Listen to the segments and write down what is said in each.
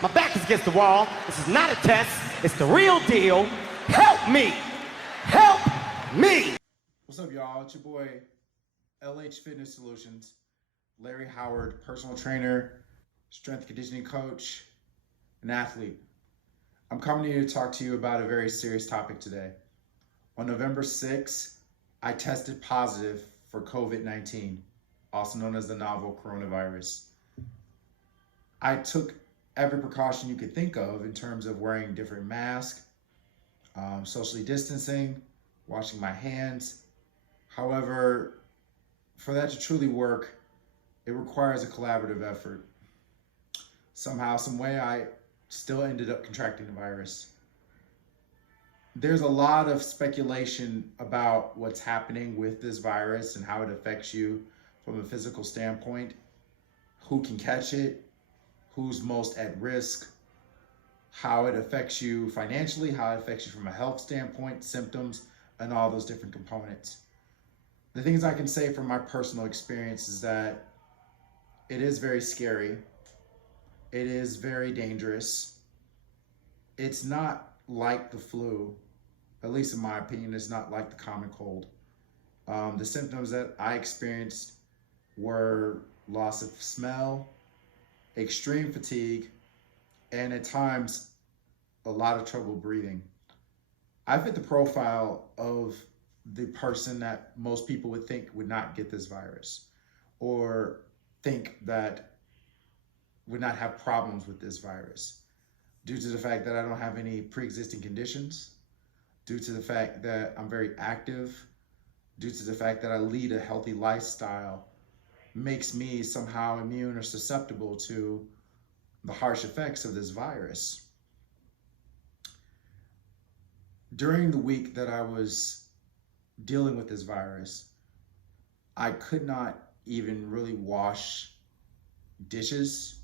My back is against the wall. This is not a test. It's the real deal. Help me. Help me. What's up, y'all? It's your boy, LH Fitness Solutions. Larry Howard, personal trainer, strength conditioning coach, and athlete. I'm coming here to talk to you about a very serious topic today. On November 6th, I tested positive for COVID19, also known as the novel coronavirus. I took every precaution you could think of in terms of wearing different masks, socially distancing, washing my hands. However, for that to truly work, it requires a collaborative effort. Somehow, some way, I still ended up contracting the virus. There's a lot of speculation about what's happening with this virus and how it affects you from a physical standpoint, who can catch it, who's most at risk, how it affects you financially, how it affects you from a health standpoint, symptoms, and all those different components. The things I can say from my personal experience is that it is very scary. It is very dangerous. It's not like the flu, at least in my opinion. It's not like the common cold. The symptoms that I experienced were loss of smell, extreme fatigue, and at times a lot of trouble breathing. I fit the profile of the person that most people would think would not get this virus, or think that would not have problems with this virus, due to the fact that I don't have any pre-existing conditions, due to the fact that I'm very active, due to the fact that I lead a healthy lifestyle, makes me somehow immune or susceptible to the harsh effects of this virus. During the week that I was dealing with this virus, I could not even really wash dishes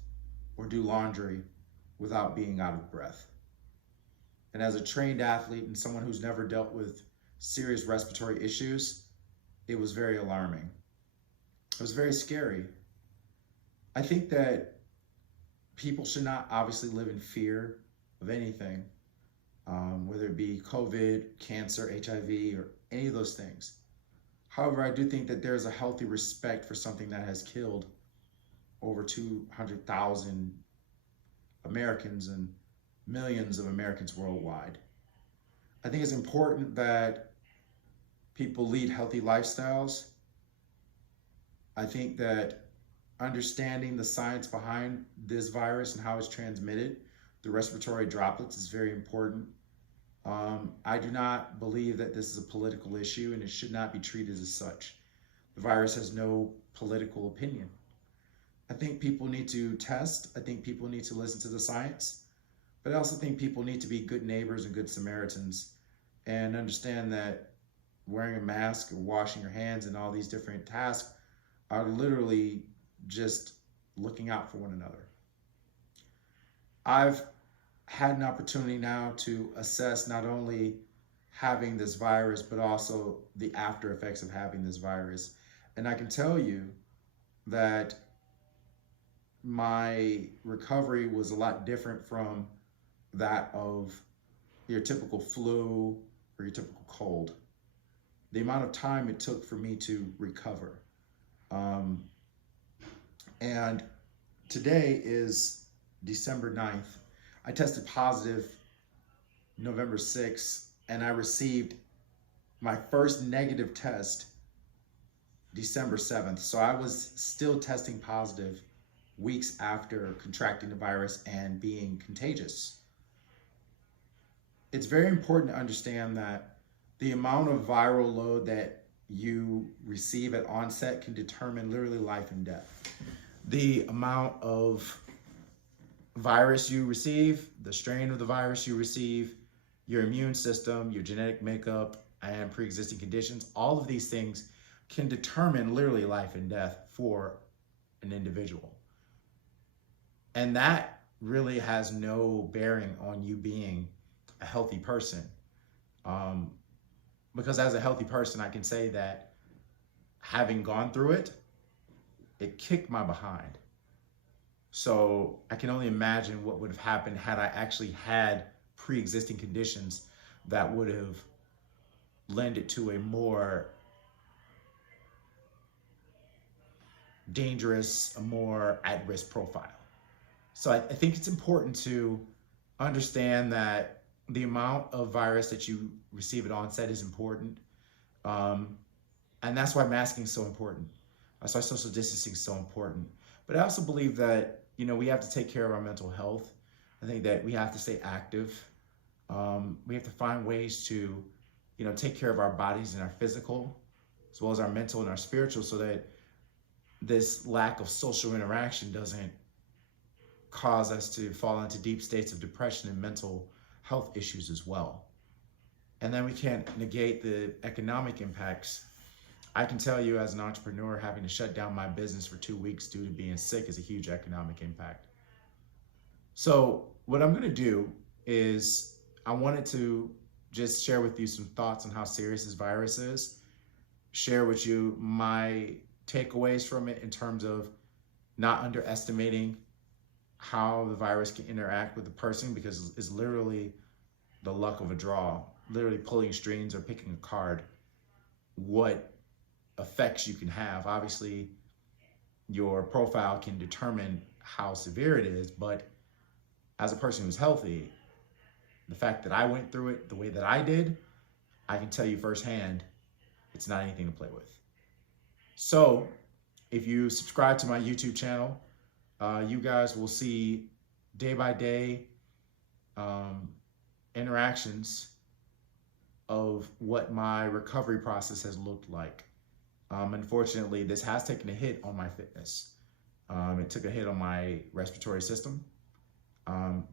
or do laundry without being out of breath. And as a trained athlete and someone who's never dealt with serious respiratory issues, it was very alarming. It was very scary. I think that people should not obviously live in fear of anything, whether it be COVID, cancer, HIV, or any of those things. However, I do think that there's a healthy respect for something that has killed over 200,000 Americans and millions of Americans worldwide. I think it's important that people lead healthy lifestyles. I think that understanding the science behind this virus and how it's transmitted, the respiratory droplets, is very important. I do not believe that this is a political issue, and it should not be treated as such. The virus has no political opinion. I think people need to test. I think people need to listen to the science, but I also think people need to be good neighbors and good Samaritans and understand that wearing a mask or washing your hands and all these different tasks are literally just looking out for one another. I've had an opportunity now to assess not only having this virus, but also the after effects of having this virus. And I can tell you that my recovery was a lot different from that of your typical flu or your typical cold. The amount of time it took for me to recover. And today is December 9th. I tested positive November 6th, and I received my first negative test December 7th. So I was still testing positive weeks after contracting the virus and being contagious. It's very important to understand that the amount of viral load that you receive at onset can determine literally life and death. The amount of virus you receive, the strain of the virus you receive, your immune system, your genetic makeup, and pre-existing conditions, all of these things can determine literally life and death for an individual. And that really has no bearing on you being a healthy person. Because as a healthy person, I can say that having gone through it, it kicked my behind. So I can only imagine what would have happened had I actually had pre-existing conditions that would have lended to a more dangerous, a more at-risk profile. So I think it's important to understand that the amount of virus that you receive at onset is important. And that's why masking is so important. That's why social distancing is so important. But I also believe that, we have to take care of our mental health. I think that we have to stay active. We have to find ways to, take care of our bodies and our physical, as well as our mental and our spiritual, so that this lack of social interaction doesn't cause us to fall into deep states of depression and mental health issues as well. And then we can't negate the economic impacts. I can tell you, as an entrepreneur, having to shut down my business for 2 weeks due to being sick is a huge economic impact. So what I'm going to do is I wanted to just share with you some thoughts on how serious this virus is, share with you my takeaways from it in terms of not underestimating how the virus can interact with the person, because it's literally the luck of a draw, literally pulling strings or picking a card, what effects you can have. Obviously, your profile can determine how severe it is, but as a person who's healthy, the fact that I went through it the way that I did, I can tell you firsthand, it's not anything to play with. So if you subscribe to my YouTube channel, you guys will see day by day interactions of what my recovery process has looked like. Unfortunately, this has taken a hit on my fitness. It took a hit on my respiratory system.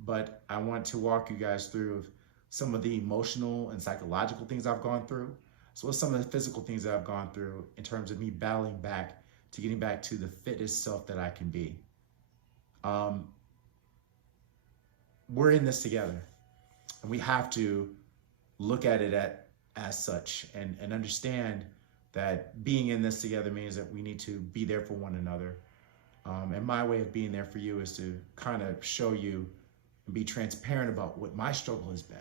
But I want to walk you guys through some of the emotional and psychological things I've gone through, as well as some of the physical things that I've gone through in terms of me battling back to getting back to the fittest self that I can be. We're in this together, and we have to look at it as such and understand that being in this together means that we need to be there for one another. And my way of being there for you is to kind of show you and be transparent about what my struggle has been,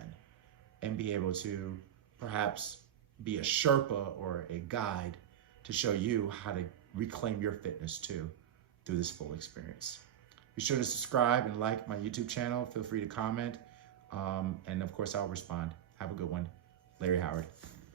and be able to perhaps be a Sherpa or a guide to show you how to reclaim your fitness too through this full experience. Be sure to subscribe and like my YouTube channel. Feel free to comment. And of course, I'll respond. Have a good one. Larry Howard.